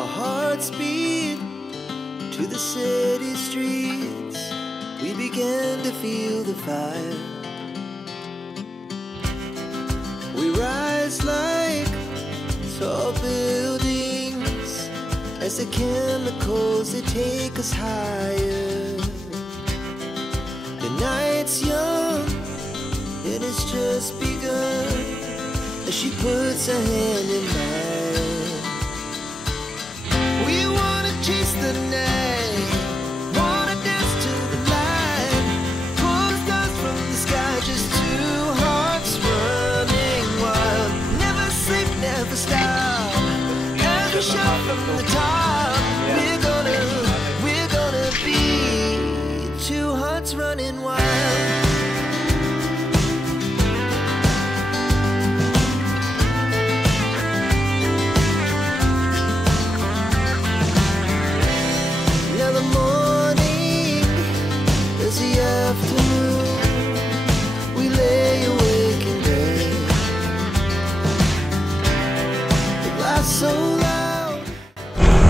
Our hearts beat to the city streets. We began to feel the fire. We rise like tall buildings as the chemicals, they take us higher. The night's young, it has just begun, as she puts her hand in mine. We wanna chase the night, wanna dance to the light, pull the stars from the sky, just two hearts running wild. Never sleep, never stop, as we shout from the top. We're gonna be two hearts running wild.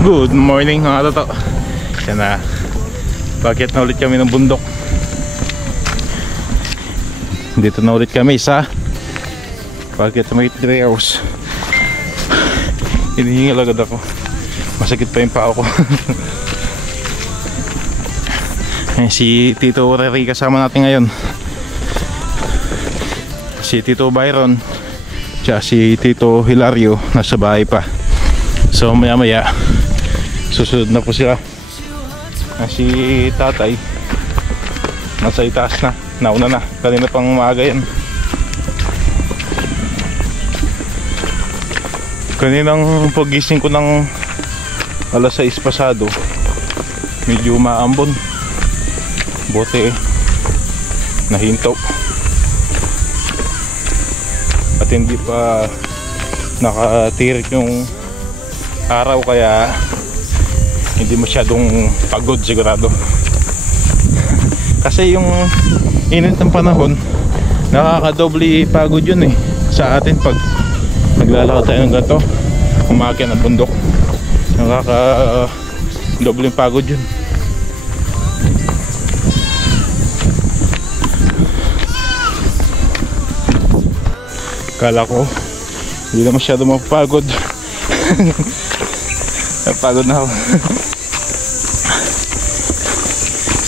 Good morning mga toto. Yan na, bakit na ulit kami ng bundok. Dito na ulit kami sa bakit na may 3 hours. Hinihingal agad ako, masakit pa yung paa ko. Si Tito Reri kasama natin ngayon, si Tito Byron, tsaka si Tito Hilario nasa bahay pa. So maya maya susunod na po sila. Si tatay nasa itaas na, nauna na, kanina pang umaga yan. Kaninang pagising ko ng alas 6 pasado, medyo maambon, bote nahinto at hindi pa nakatirik yung araw, kaya hindi masyadong pagod sigurado. Kasi yung init ng panahon, nakakadoble pagod yun eh sa atin pag naglalakad tayo ng ganito, umakyat ng bundok. Nakakadoble pagod yun. Kala ko hindi na masyado mapagod. Napagod na ako.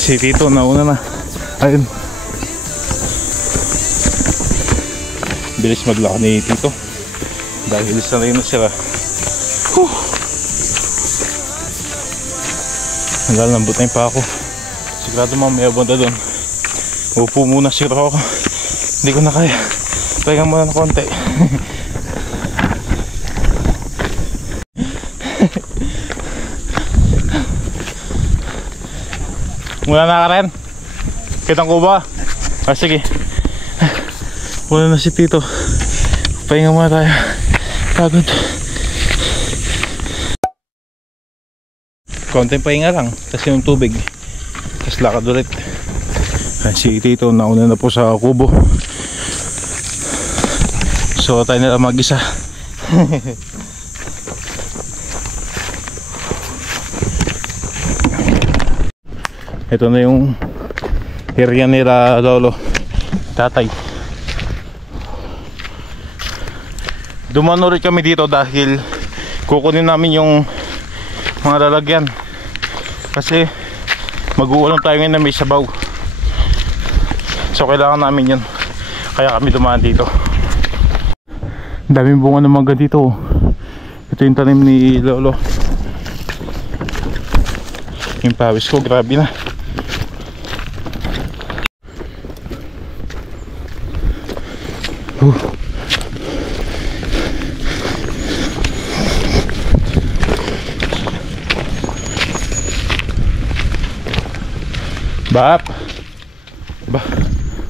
Si Tito nauna na. Ayun, bilis maglakad ni Tito dahil sanay na sila. Nalalambot na yung pa ako. Sigurado mamaya banda doon upo muna siguro ako. Hindi ko na kaya, pahinga muna ng konti. Muna na ka rin? Kitang ko ba? Ah, sige. Muna na si Tito. Pahinga muna tayo. Pagod. Konting pahinga lang, kasi yung tubig, tapos lakad ulit. Si Tito nauna na po sa kubo, so tayo na lang mag-isa. Ito na yung area nila lolo, tatay. Dumaan ulit kami dito dahil kukunin namin yung mga lalagyan, kasi mag-uulam tayo ngayon na may sabaw, so kailangan namin yun, kaya kami dumaan dito. Daming bunga ng mangga dito. Ito yung tanim ni lolo. Yung pawis ko grabe na.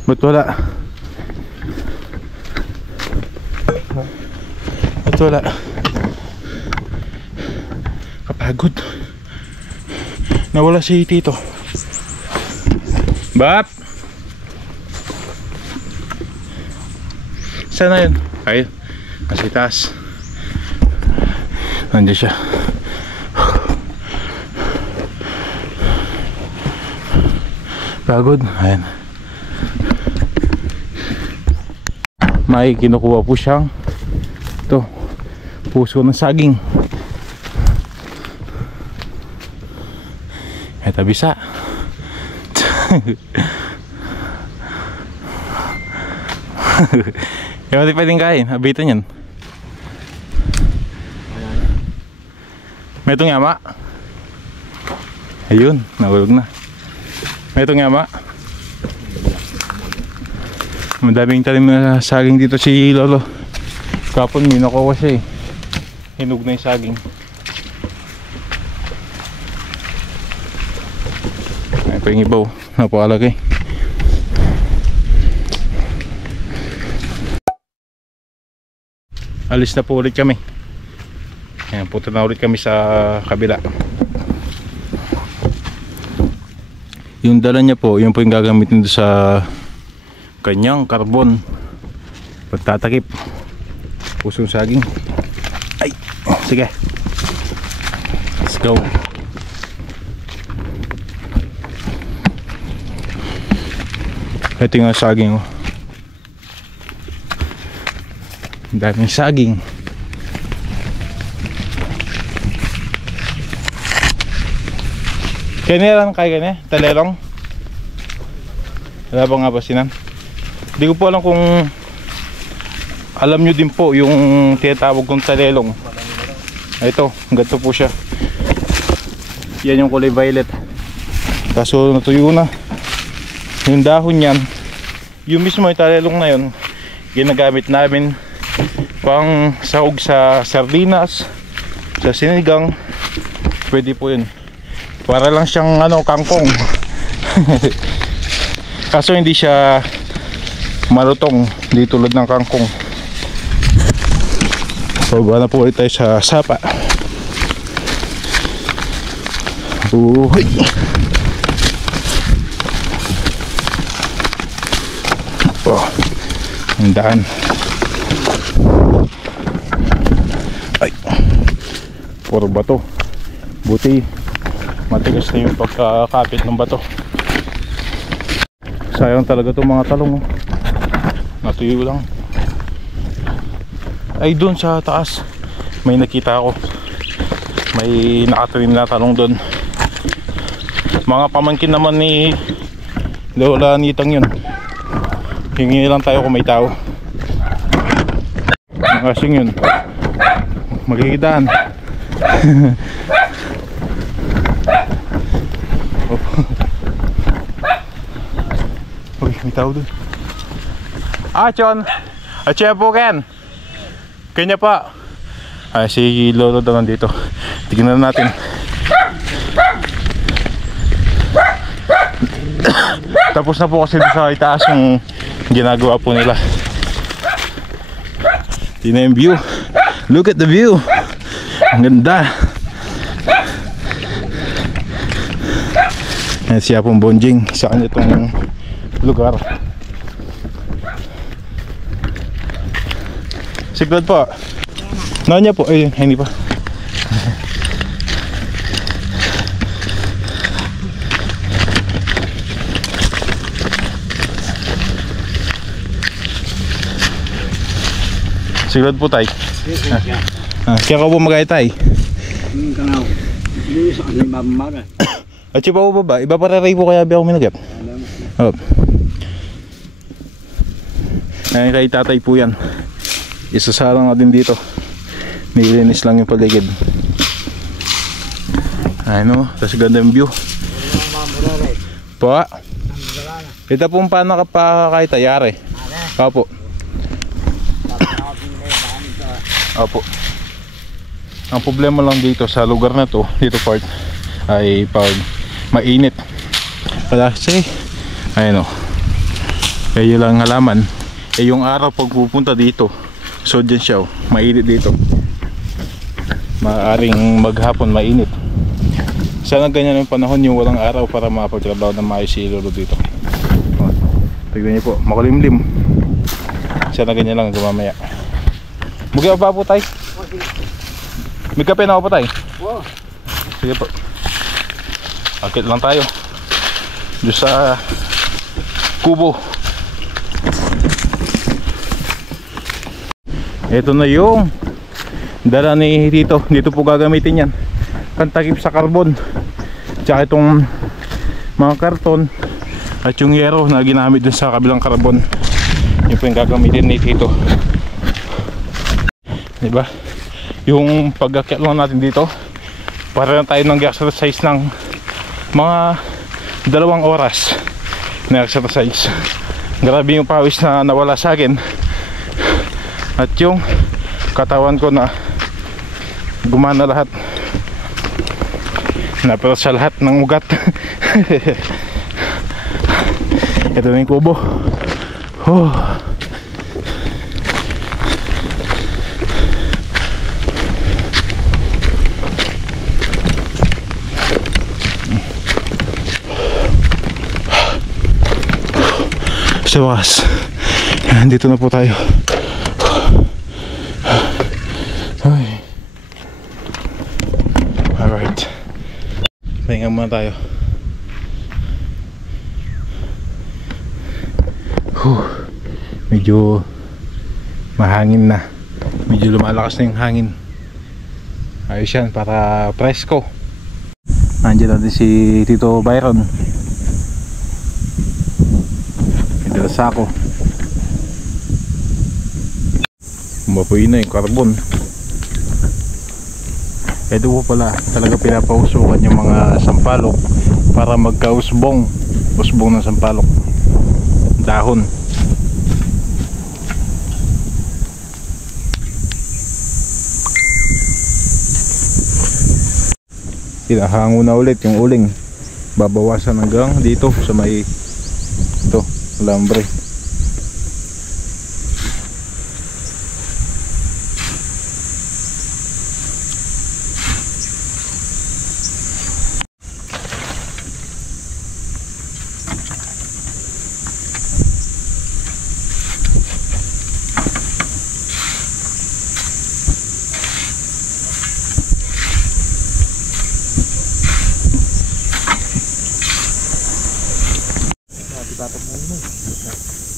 Ba't wala? Ba't wala? Kapagod. Nawala si Tito. Ba't? Saan na yun? Ayun, nasa itaas. Nandiyan siya. Pagod. Ayan. May kinukuha po siyang ito, puso ng saging. Eto bisa. Yung mati pwedeng kain, abitan yan. May itong yama. Ayun, nahulog na. May itong yama. Madaming talim na saging dito si Lolo. Kapon may nakuha siya eh. Hinog na yung saging. Ay pa yung ibaw. Napakalagay. Alis na po ulit kami. Ayan, punta na ulit kami sa kabila. Yung dala niya po, yun po yung gagamitin doon sa kanyang karbon pagtatakip. Pusong saging. Ay, sige, let's go. Ito yung saging, oh. Ang daming saging. Kaya lang kaya ganyan, talelong. Wala ba nga ba sinan? Hindi ko po alam kung alam nyo din po yung tinatawag kong talelong. Ito, ganito po siya. Yan yung kulay violet. Kaso natuyo na. Yung dahon yan, yung mismo yung talelong na yun, ginagamit namin pang sahog sa sardinas, sa sinigang. Pwede po yun. Para lang siyang kangkong. Kaso hindi siya malutong, hindi tulad ng kangkong. So baba na po ulit tayo sa sapa. Uy. Oh, ang daan. Ay, puro bato. Buti matigas na yung pagkakapit ng bato. Sayang talaga itong mga talong, oh. Natuyo lang. Ay, doon sa taas may nakita ako, may nakatanim na talong doon. Mga pamangkin naman ni Lola Nitang yun. Hingi lang tayo kung may tao. Kasing yun, magkikidaan. Uy, may tao dun. Chon! Achia po Ken! Kanya pa! Ay, si Lolo daw nandito. Tignan natin. Tapos na po kasi sa itaas yung ginagawa po nila. Tingnan yung view. Look at the view! Ang ganda! Ayan siya pong bonjing sa kanya itong lugar. Siglad po. Noon niya po. Ay, hindi pa. Siglad po tay. Kaya ka po magay tay. Kanaw. Hindi sa kanil mamara. At siya pa po ba? Iba para rin po kaya biya ko minagap. Oh. Ay, kay tatay po yan. Isasalang na din dito. Nilinis lang yung paligid. Ayun, tapos ganda yung view. Po. Ito pong paano ka pa kahit ayari. Opo. Opo. Ang problema lang dito sa lugar na to, dito part, ay pag mainit. Kasi, ayun o. Kaya lang halaman. Yung araw pag pupunta dito, so dyan siya o, mainit dito. Maaaring maghapon mainit. Sana ganyan ang panahon yung walang araw para mapagtrabaho ng maayos si Lolo dito. Tignan niyo po, makulimlim. Sana ganyan lang gumamaya. Bugay pa po tayo. May kape na ako po tayo. Sige po. Akit lang tayo. doon sa kubo. Ito na yung dala ni Tito. Dito po gagamitin yan, pantakip sa carbon, tsaka itong mga karton at yung yero na ginamit dun sa kabilang carbon. Yun po yung gagamitin ni Tito, diba? Yung pag-akyat lang natin dito, para na tayo nag-exercise ng mga 2 oras na exercise. Grabe yung pawis na nawala sa akin, at yung katawan ko na gumana lahat, napero sa lahat ng ugat. Ito na yung kubo. Sa wakas, dito na po tayo. Alright, pahinga muna tayo. Medyo mahangin na, medyo lumalakas na yung hangin. Ayos yan, para presko. Nandiyan natin si Tito Byron, may dala sako. Mapuin na yung carbon. Ito po pala talaga pinapausukan yung mga sampalok para magkausbong, usbong ng sampalok, dahon. Hinahango na ulit yung uling, babawasan hanggang dito sa may ito, lambre.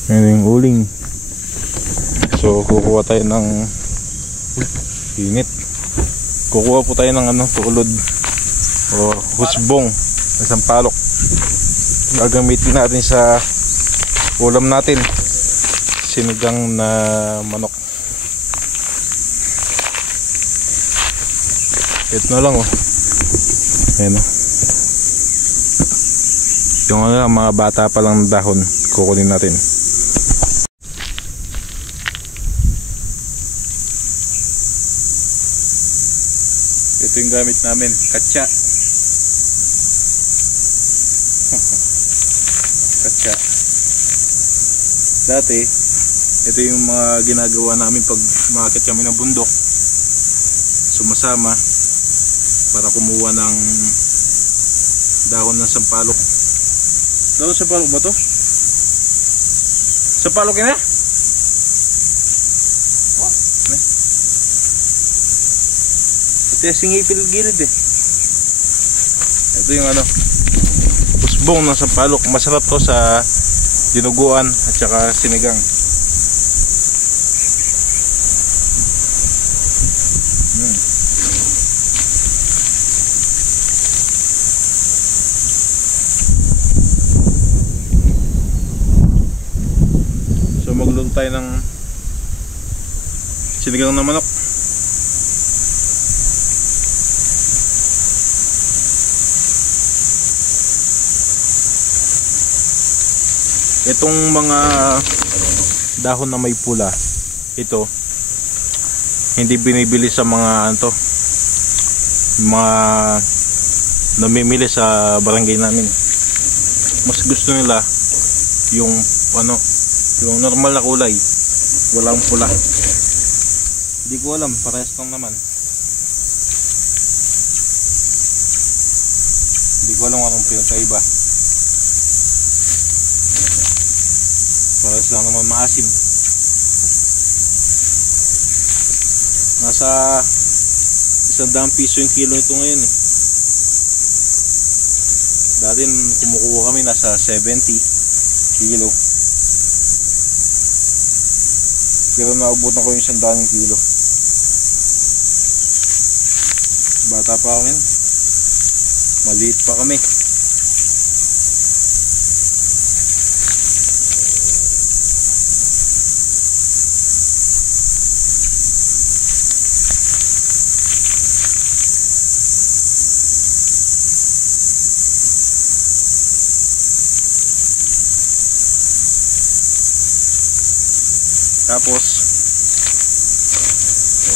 Ayan yung uling. So kukuha tayo ng init. Kukuha po tayo ng tulod o husbong, isang palok. Gagamitin natin sa ulam natin, sinigang na manok. Ito na lang ayan yung mga bata pa lang dahon, kukunin natin. Ito yung gamit namin, katsa. Katsa. Dati, ito yung mga ginagawa namin pag umaakit kami ng bundok. Sumasama para kumuha ng dahon ng sampalok. Dahon ng sampalok ba to? Sampalok yun Ito yung singipil gilid Ito yung usbong ng sampalok. Masarap to sa dinuguan at saka sinigang. So magluto tayo ng sinigang na manok. Itong mga dahon na may pula, ito hindi binibili sa mga mga namimili sa barangay namin. Mas gusto nila yung yung normal na kulay, walang pula. Hindi ko alam, parehas lang naman. Hindi ko alam anong pinagkaiba. Parehas lang naman maasim. Nasa 100 piso yung kilo nito ngayon Dati kumukuha kami nasa 70 kilo. Pero naabutan ko yung 100 kilo. Bata pa ako yun. Maliit pa kami. Tapos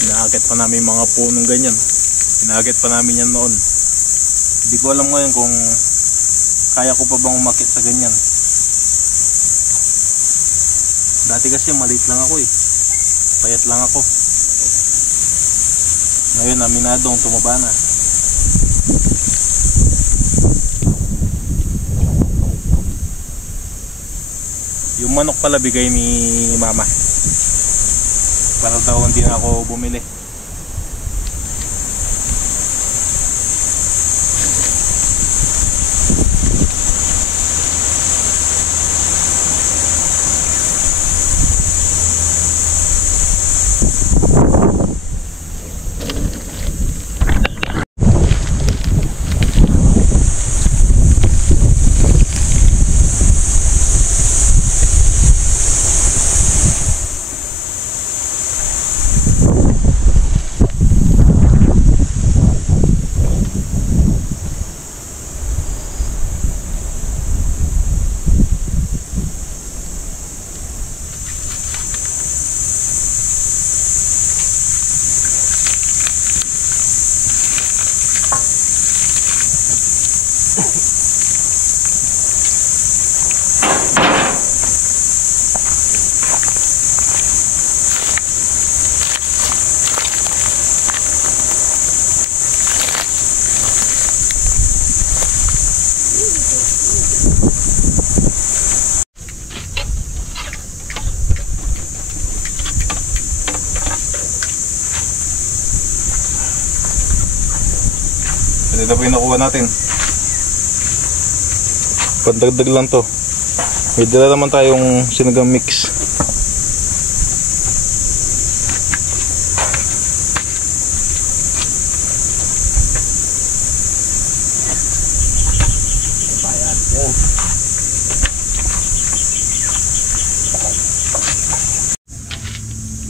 inaakit pa namin mga punong ganyan. Inaakit pa namin yan noon. Hindi ko alam ngayon kung kaya ko pa bang umakit sa ganyan. Dati kasi maliit lang ako eh. Payat lang ako. Ngayon aminadong tumaba na. Yung manok pala bigay ni mama. Para daw hindi na ako bumili. Ito po yung nakuha natin. Pandagdag lang to. May dala naman tayong sinigang mix.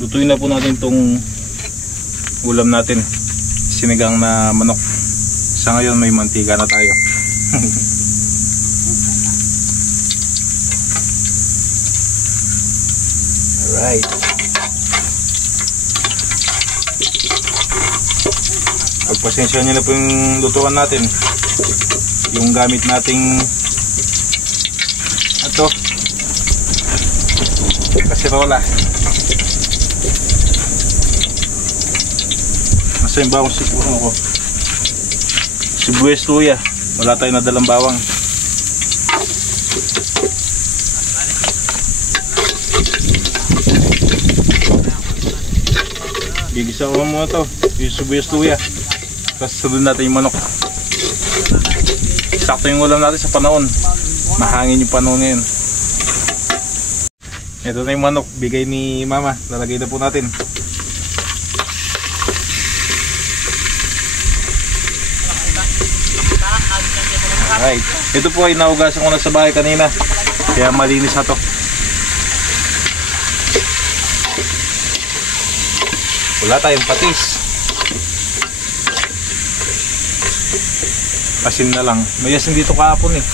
Lutuin na po natin tong ulam natin. Sinigang na manok. Sa ngayon may mantika na tayo. Alright. Pagpasensya nyo na po yung lutuan natin. Yung gamit nating ito kasirola. Nasa yung bawang siguro ko. Sibuyas, luya. Wala tayong nadalang bawang. Gigisa ko muna to. Yung sibuyas, luya. Tapos sunod natin yung manok. Sakto yung ulam natin sa panahon. Mahangin yung panahon ngayon. Ito na yung manok. Bigay ni mama. Lalagay na po natin. Alright. Ito po ay nahugasan ko na sa bahay kanina. Kaya malinis na to. Wala tayong patis. Asin na lang. May asin dito kahapon eh.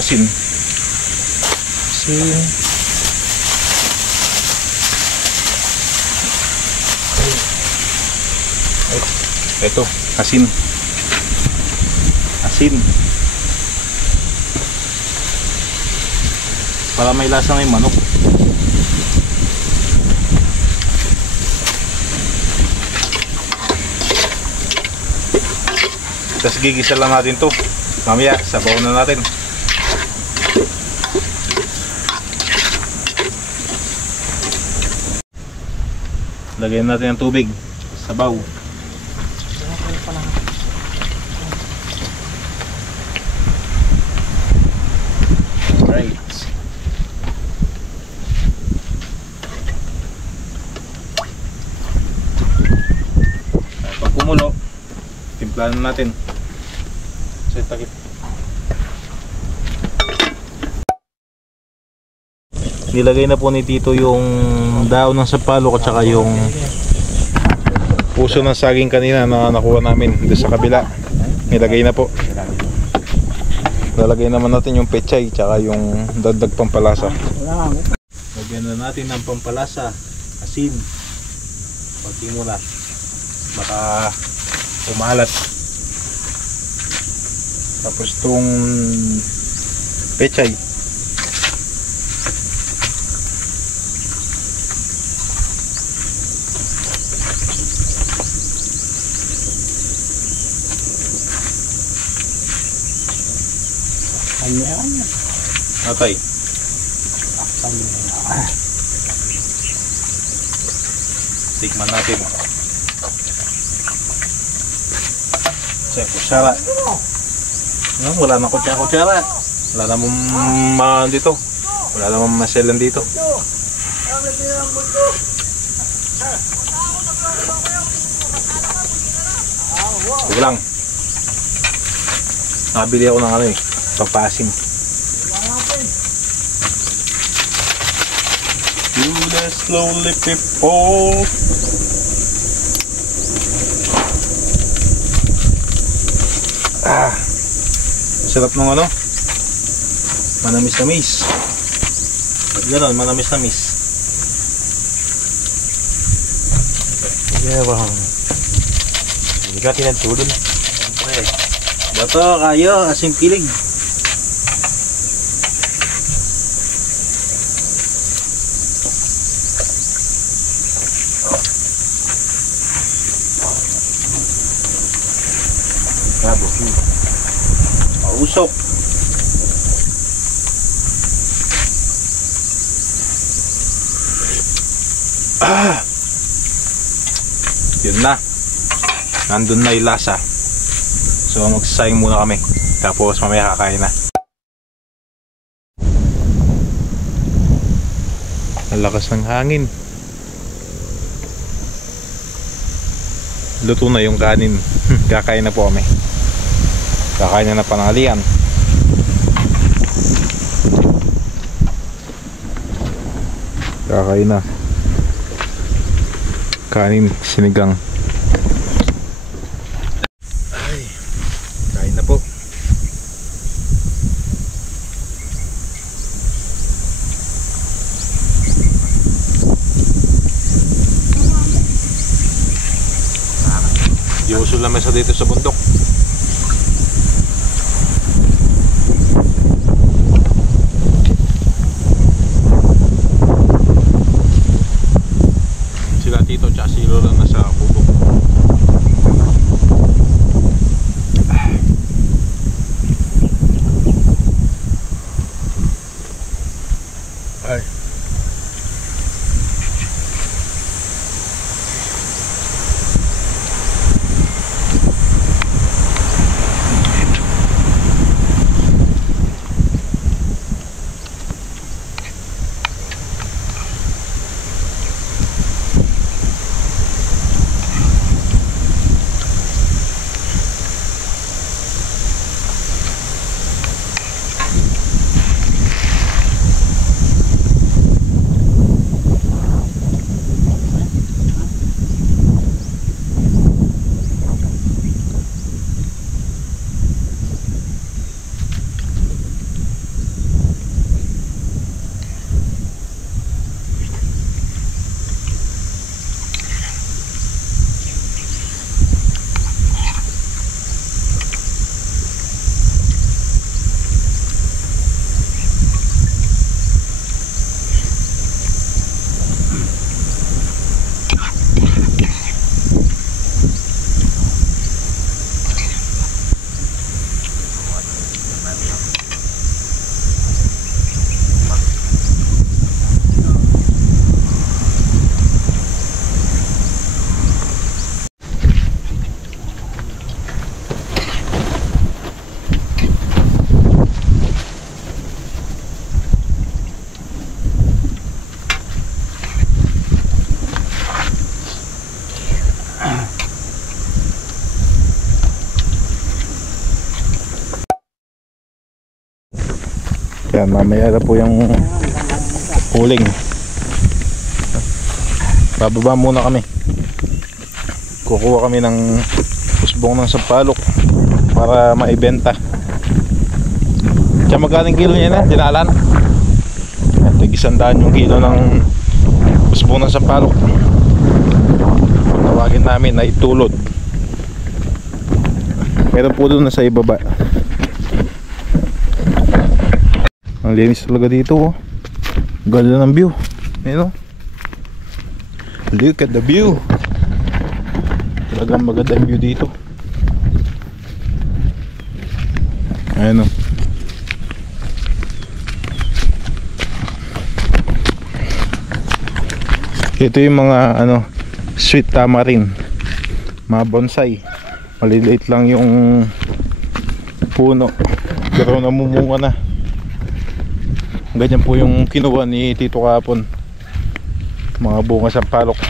Asin. Asin. Ito. Asin. Asin. Para may lasa ng manok. Tapos gigisa lang natin to. Mamaya sabaw na natin. Lagyan natin ng tubig. Sabaw. Alright. Pag kumulo, timplahan natin. Sa takip. Nilagay na po ni Tito yung daon ng sapalo at saka yung puso ng saging kanina na nakuha namin doon sa kabila. Nilagay na po. Lalagay naman natin yung pechay tsaka yung dagdag pampalasa. Lagyan na natin ng pampalasa, asin. Pati muna. Baka umalat. Tapos tong pechay. Atay. Tikman natin. Sa kutsara. No, wala nang kutsara. Wala namang dito. Wala namang maselan dito. Ito lang. Nakabili ako ng ano eh, pagpasim. Do the slowly people. Sarap ng ano, manamis-namis. Pag gano'n, manamis-namis. Yeah, bang. Hindi ka tinatulog. Bato kayo, asim kilig. Usok. Yun na. Nandun na yung lasa. So magsasayang muna kami. Tapos mamaya kakain na. Ang lakas ng hangin. Luto na yung kanin. Kakain na po kami. Kakain na panalian. Kakain na. Kanin, sinigang. Ay, kain na po. Di uso lamesa dito sa bundok. Tito tsaka si Lola nasa bubong. Ay. Yan, mamaya na po yung uling. Bababa muna kami. Kukuha kami ng usbong ng sampalok para maibenta. Kaya magkaling kilo niya na, dinalan. At tig-100 yung kilo ng usbong ng sampalok. Tawagin namin na itulod. Meron po doon na sa ibaba. Ang linis talaga dito, oh. Ganda ng view. Ayun, oh. Look at the view. Talagang maganda ang view dito. Ayun, oh. Ito yung mga sweet tamarind, mga bonsai. Maliliit lang yung puno, pero namumunga na. Ganyan po yung kinuha ni Tito kahapon. Mga bunga sampalok,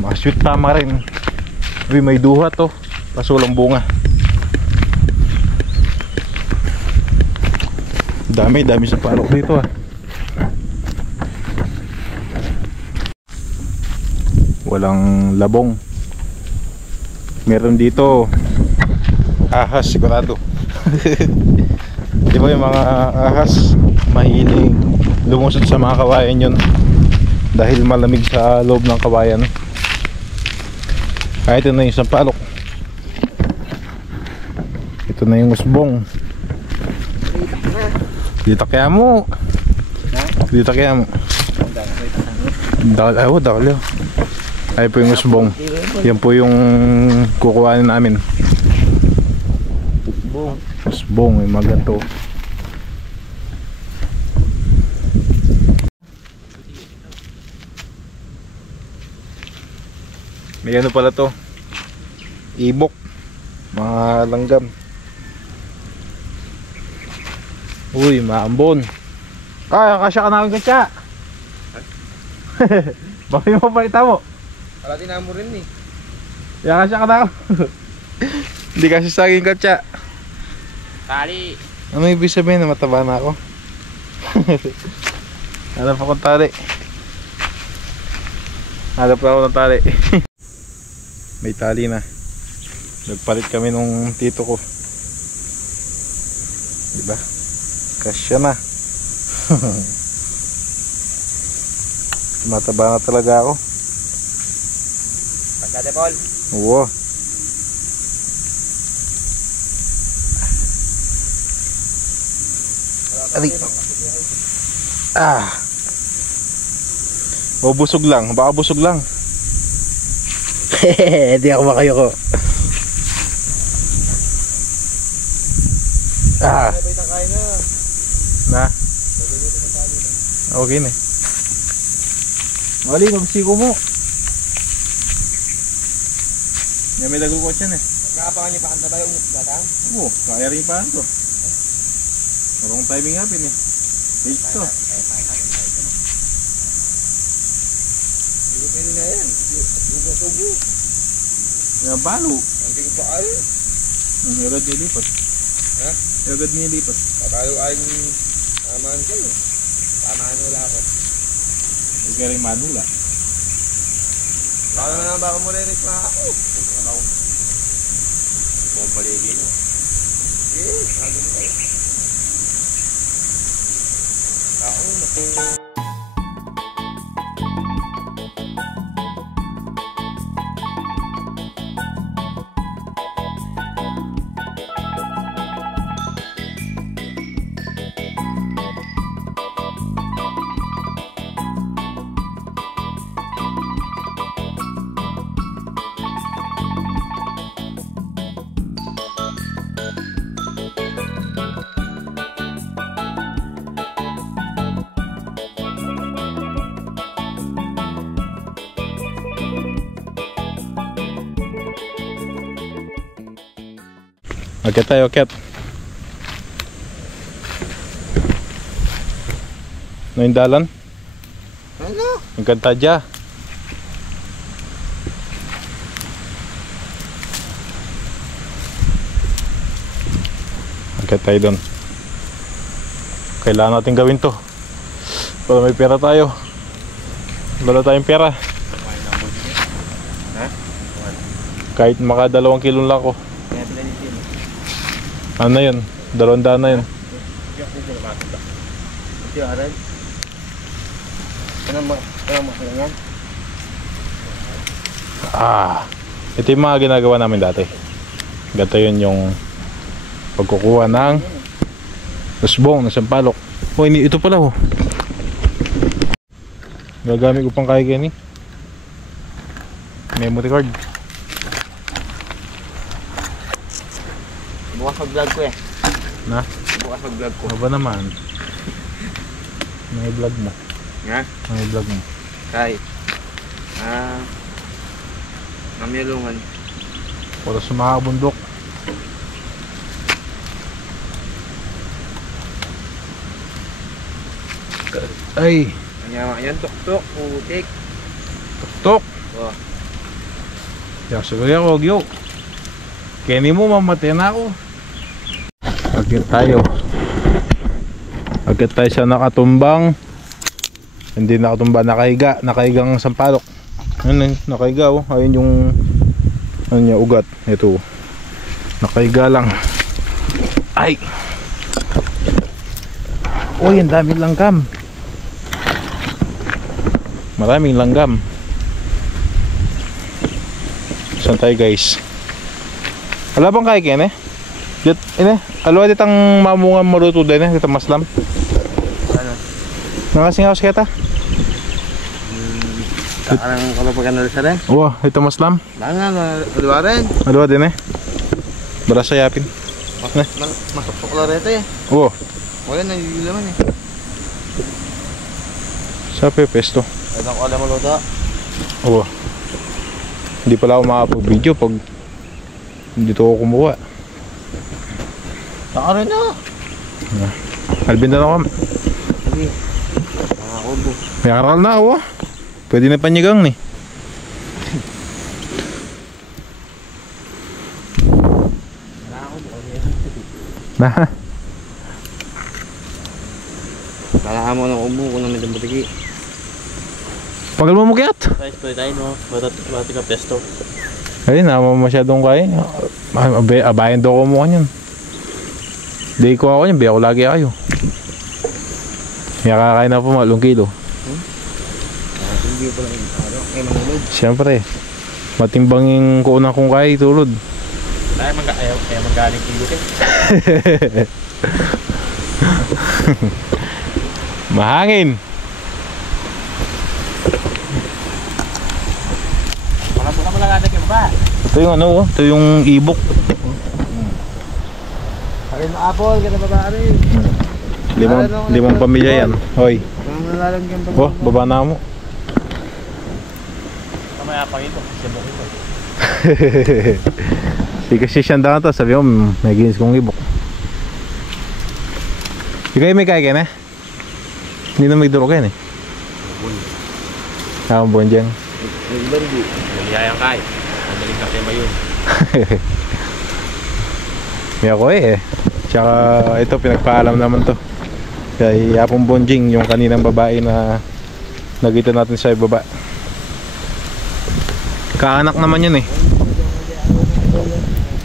mga sweet tamarind. Uy, may duha to, kaso lang bunga. Dami sampalok dito, ah. Walang labong. Meron dito ahas, sigurado. Di ba yung mga ahas mahilig lumusot sa mga kawayan yun dahil malamig sa loob ng kawayan. Ito na yung sampalok. Ito na yung usbong. Dito kaya mo. Dahil ay po yung usbong. Yan po yung kukuhanin namin. Usbong, yung mga ganito. May ano pala to, ibok, mga langgam. Uy, maambon. Kasya ka namin katsa. Bakit mo palita mo? Wala tinamo rin eh. Kasya ka na. Hindi kasi sa akin katsa. Tali. Ano ibig sabihin na mataba na ako? Hanap ako ng tali. Hanap ako ng tali. May tali na. Nagpalit kami nung tito ko. Diba? Kasya na. Mataba na talaga ako. Pagkadepol. Oo. O busog lang. Baka busog lang. Hindi ako makayoko. Na? Okay na. Mali, magsiko mo. Yan may lagukot yan eh. Nakapangan niyo pa kanta ba yung batang? Oo, kaya rin pa ito. Marong timing natin eh. Dito. Pwede na yan. Tubo-tubo. Yan balo. Ang tingin pa kayo. Agad nilipat. Ha? Agad nilipat. Papalo ay tamaan kayo. Tamaan wala ako. Huwag rin manula. Baka naman baka mo rin pa ako. Ano? Buong baligin nyo. Eh, agad kayo. Ako, mating... Akyat tayo, akyat. Ano yung dalan? Ano? Ang kanta dya. Akyat tayo doon. Kailangan natin gawin to para may pera tayo. Wala tayong pera. Kahit maka 2 kilo lang ako. Ano na yun? 200 na yun. Ito yung mga ginagawa namin dati. Ganito yun yung pagkukuha ng usbong, ng sampalok. Oh, ito pala oh. Gagamit ko pang kaya gani. Memory card. Bukas mag-vlog ko eh. Na? Bukas mag-vlog ko. Ano ba naman? May vlog mo. Ha? May vlog mo. Kay. Namyalungan. Para sa mga bundok. Ay! Ayan, tok-tok, putik. Tok! Oh. Sabi ako, Gyo. Kenny mo, mamatay na ako. Agad tayo. Agad tayo sa nakatumbang. Hindi nakatumba, nakahiga. Nakahigang sampalok. Ayun, nakahiga oh. Ayun yung ano niya, ugat. Ito. Nakahiga lang. Ay! Uy, ang daming langgam. Maraming langgam. Saan tayo guys? Wala bang kaya kene? Dit, ini, alwa ditang mamunga maruto din kita maslam. Ano? Nangasingaw sa kita? Anong kalapagan na rin? Oo, ito maslam. Banga, alwa rin. Alwa din Bara sayapin. Masok la rito eh. Oo. Wala na yung laman eh. Sa pepesto. Ay, ko alam mo luto. Oo. Hindi pala ako makapag-video pag dito ako kumuha. Saka rin na. Alvin na ako. Sabi. Mga kubo. May karal na ako. Pwede na panyigang ni. Na. Kalahan mo ng kubo kung namin ng butiki. Pagal mo mukyat. Tayo tayo no. Batik ka pesto. Ayun, naman masyadong kaya. Abayan daw ko mo kanyan. Di ko ako yan, biya ko lagi kayo. May kakain na po, malong kilo. Hindi po lang yung manulod. Siyempre, matimbang yung kuunang kong kaya, tulod. Kaya manggaling kilo eh. Mahangin. Baka mo lang natin yung ba? Ito yung ano, ito yung ibok. Kaya yung apple, kaya na baba rin. Limang pamilya yan. Hoy. Kung nalalagyan pa. Oh, baba na mo. Kamaya pa ito, sibok ito. Di kasi siyang daan to, sabi ko, may ginis kong ibok. Di kayo may kaya na? Hindi na may duro kayo eh. Ang buwan dyan. Naliyayang kay. Madaling na kayo ba yun? May ako eh. Tsaka ito pinagpaalam naman to. Kay Apong Bonjing, yung kaninang babae na nakita natin sa baba. Kaanak naman yun eh.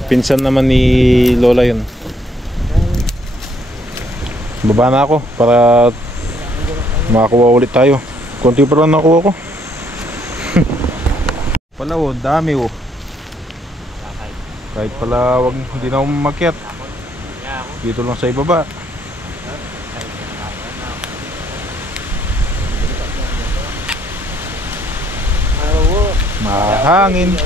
Pinsan naman ni Lola yun. Baba na ako para makakuha ulit tayo. Konti pa lang nakuha ko. Pala oh, dami oh. Kahit pala wag, hindi na ako makyat. Dito lang sa ibaba. Mahangin.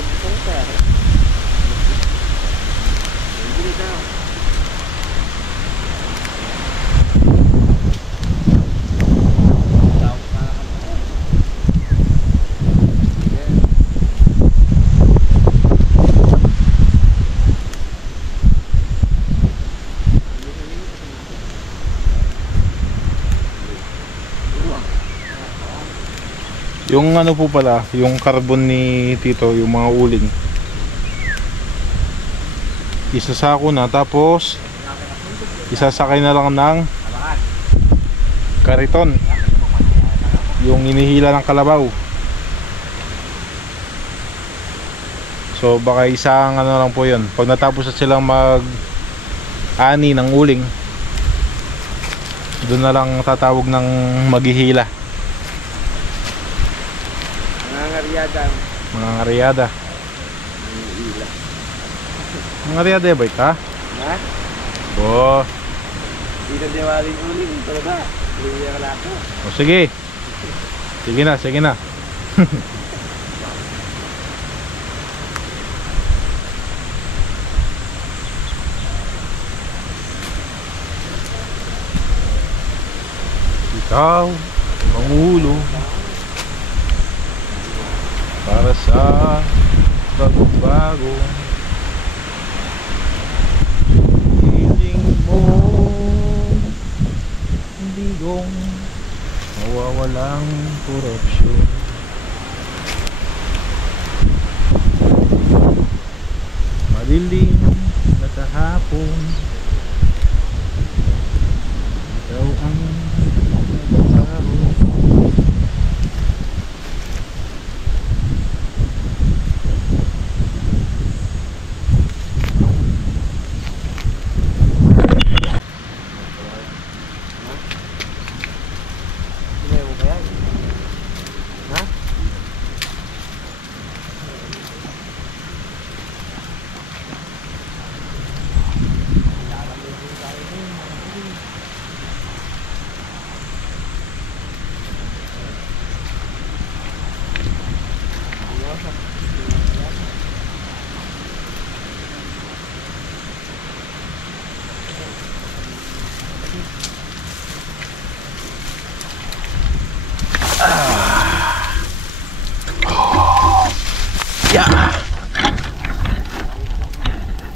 Yung ano po pala, yung carbon ni Tito, yung mga uling. Isasako na tapos isasakay na lang ng kariton, yung inihila ng kalabaw. So baka isang ano lang po yun. Pag natapos na silang mag-ani ng uling, doon na lang tatawag ng maghihila. Mga ngaryada. Mga ngaryada ba ito? Ha? Oo. Dito diwaling uling. Talaga. Liya ka lang ako. O sige. Sige na, sige na. Ikaw, mangulo para sa bago-bago. Hiling mo, hindi gong mawawalang korupsyon. Madilim na kahapon, ikaw ang nagtao.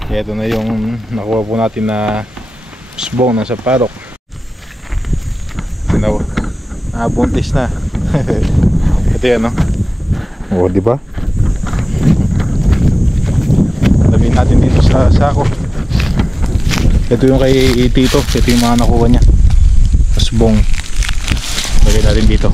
Kaya ito na yung nakuha po natin na usbong nasa parok. Buntis na. Ito yan, no? O, diba? Lamin natin dito sa sako. Ito yung kay Tito. Ito yung mga nakuha niya. Usbong. Lagay natin dito.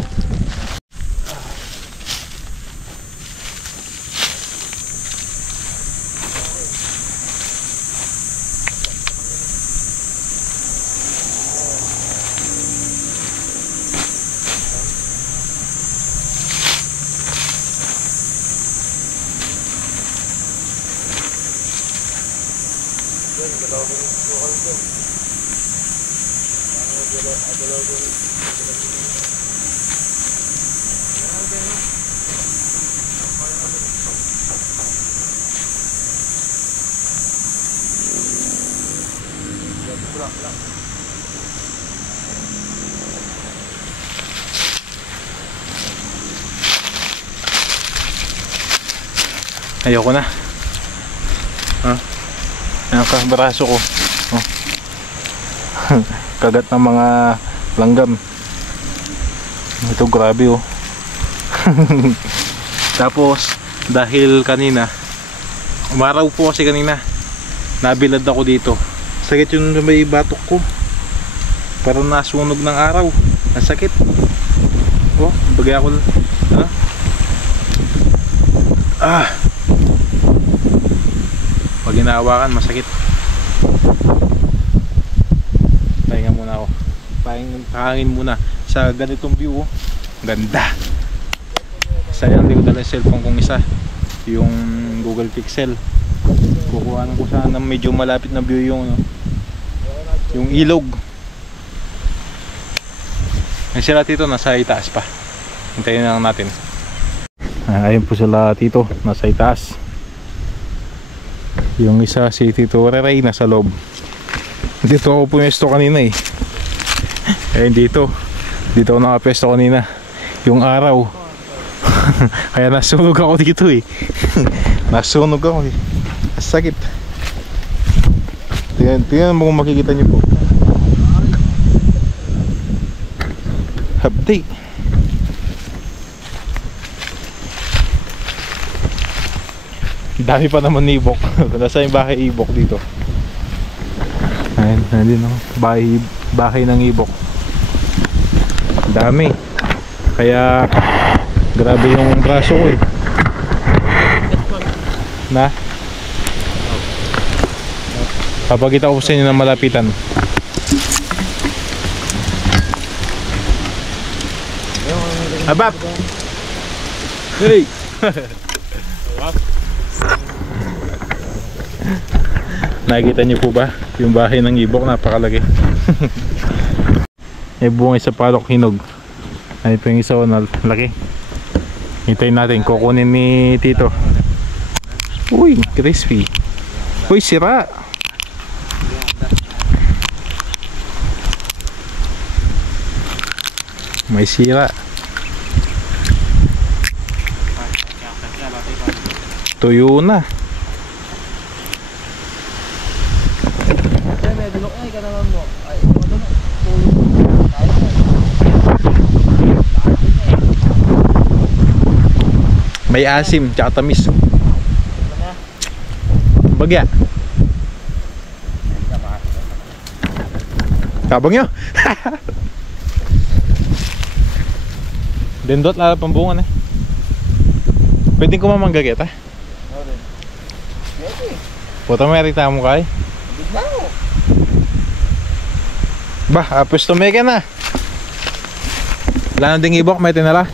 Ayoko na. Ayan ka, baraso ko. Kagat ng mga langgam. Ito grabe oh. Tapos dahil kanina umaraw po kasi kanina, nabilad ako dito. Sakit yung may batok ko. Parang nasunog ng araw. Ang sakit. Oh, bagay ako. Pag hinahawakan masakit. Pahinga muna ako. Pahangin muna sa ganitong view. Ganda. Sayang hindi ko dala yung cellphone kong isa, yung Google Pixel. Kukuhanan ko sana medyo malapit na view yung ilog. Yung sila Tito nasa itaas pa. Hintayin lang natin. Ayun po sila Tito, nasa itaas. Yung isa si Tito Reray nasa loob. Dito ako pumesto kanina eh. Ayun dito ako nakapesto kanina. Yung araw. Kaya nasunog ako dito eh. Nasunog ako eh. Sakit. Tingnan mo kung makikita niyo po. Habdi. Dami pa naman ni Ibok. Nasa yung bahay Ibok dito. Ayun, nandun no. Bahay ng Ibok. Dami. Kaya grabe yung braso ko eh. Na? Papakita ko sa inyo ng malapitan. Abab! Hey! Nakikita niyo po ba yung bahay ng ibok? Napakalaki. May bungay sa palok hinog. Ay ito yung isa o na laki. Hintayin natin, kukunin ni Tito. Uy, crispy. Uy, sira. May sira. Tuyo na. May asim, tsaka tamis. Bagya. Tabang nyo. Dindot lala pambungan eh. Pwedeng kumamanggaget eh. Puta may rita mo kay. Bah, apos tumeke na. Wala na ding ibok, may tinala.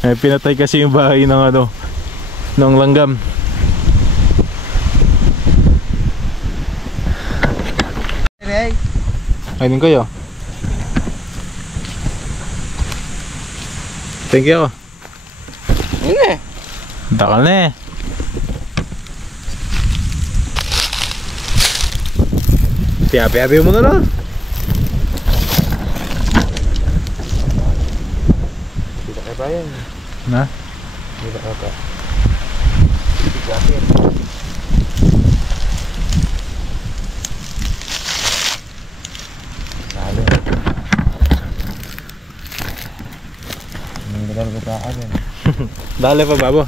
Ay, pinatay kasi yung bahay ng ano, ng langgam. Ayun kayo. Thank you. Hindi. Dakal na eh. Piyapi-yapi mo na lang. Dito kay Brian. Na? Dito ka pa. Salo. Hindi ko pa ako. Dali pa babo.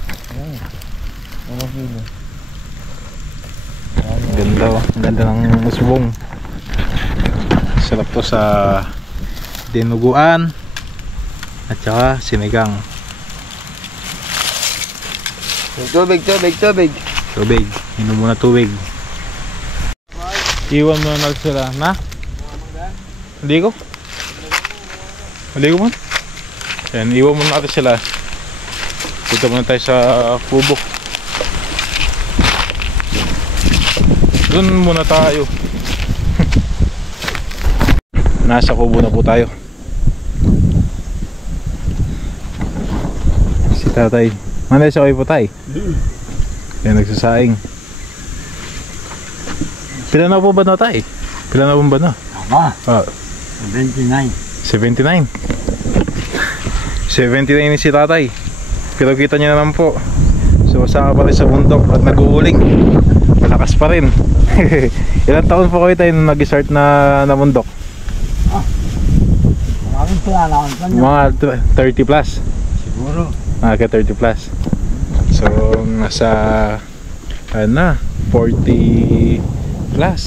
Ganda oh. Ganda ng usbong. Sarap to sa dinuguan at saka sinigang. Tubig. Tubig. Inom muna tubig. Iwan mo na sila. Na? Hindi ko man. Yan, iwan muna natin sila. Dito muna tayo sa kubo. Doon muna tayo. Nasa kubo na po tayo. Si tatay. Manay sa kayo po tayo. Yan, nagsasaing. Pila na po ba na tayo? Pila na po ba na? Ako, 29. 79 ni si tatay. Pero kita nyo naman po, sumasaka pa rin sa bundok at nag-uuling. Malakas pa rin. Ilang taon po kayo tayo nung nag-start na bundok? Maraming pala na ako. Mga 30 plus. Siguro. Mga 30 plus. So nasa 40 plus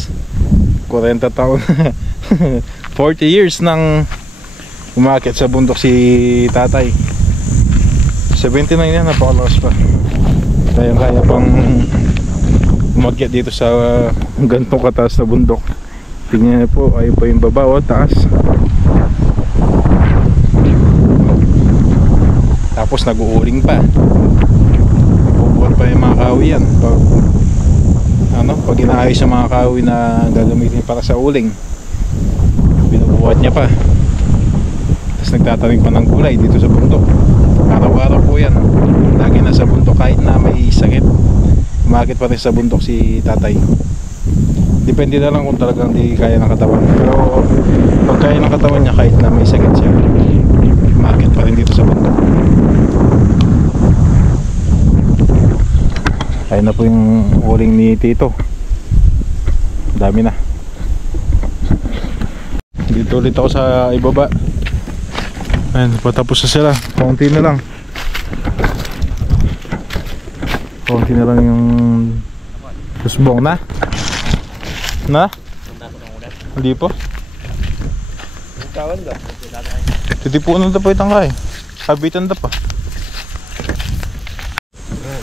40 taon. 40 years nang umakyat sa bundok si tatay. 79 yan, napakalakas pa. Kaya pang umakyat dito sa gantong kataas na bundok. Tingnan niyo po, ayun pa yung baba o taas. Tapos nag-uuling pa. Bubuhat pa yung mga kahoy yan. Pag inaayos yung mga kahoy na gagamitin para sa uling, binubuhat niya pa. Tapos nagtatanim pa ng gulay dito sa bundok. Araw-araw po yan. Lagi nasa bundok kahit na may sakit. Umakit pa rin sa bundok si tatay. Depende na lang kung talagang di kaya ng katawan. Pero pag kaya ng katawan niya kahit na may sakit siya, umakit pa rin dito sa bundok. Ayun na po yung uling ni Tito. Dami na. Dito ulit ako sa ibaba. Ayun, patapos na sila. Konti na lang. Konti na lang yung usbong na. Na? Hindi po. Kawan daw. Titipunan na po itang kay. Kabitan na pa.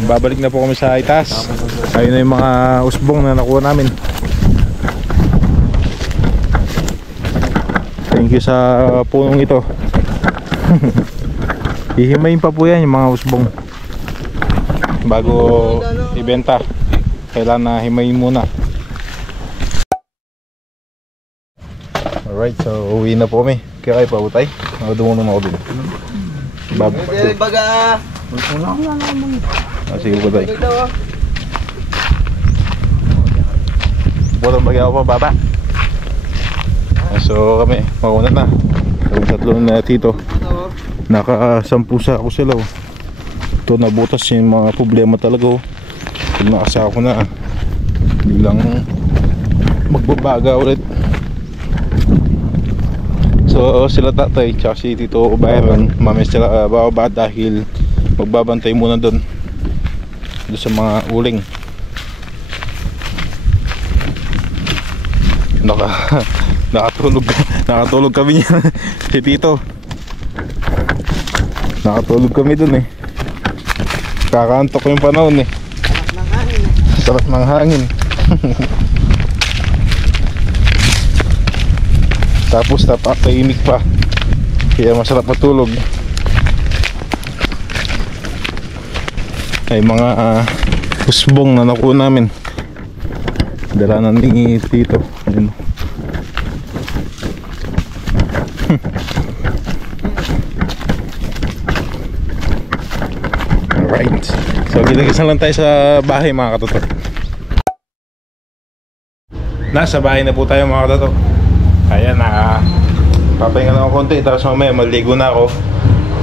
Babalik na po kami sa itas. Ayun na yung mga usbong na nakuha namin. Thank you sa punong ito. Hihimayin pa po yan yung mga usbong. Bago ibenta, kailangan na himayin muna. Alright, so uwi na po kami. Kaya kayo pa utay? Dumunong ako dun. Hindi baga. Sige po tayo. Butang bagay ako pa baba. So kami, mauna na. Kami tatlo na dito. Naka-10 sako sila. Ito nabutas yung mga problema talaga. Pag nakasako na, biglang magbabaga ulit. So sila tatay, tsaka si Tito Byron, mamaya sila bababa dahil magbabantay muna doon sa mga uling. Nakatulog kami niya. Si Tito nakatulog kami doon eh. Kakaantok yung panahon eh. Sarap ng hangin. Tapos napakaimik pa, kaya masarap matulog. Ay mga usbong na nakuha namin, dala na ni Tito. Ayun. Alright, so gilagisan lang tayo sa bahay mga katoto. Nasa bahay na po tayo mga katoto. Ayan, papahinga lang ako konti, tapos mamaya maligo na ako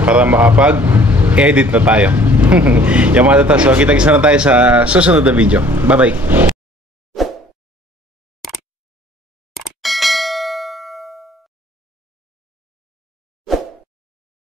para makapag-edit na tayo. Yung mga tata, so kita-kita na tayo sa susunod na video. Bye bye.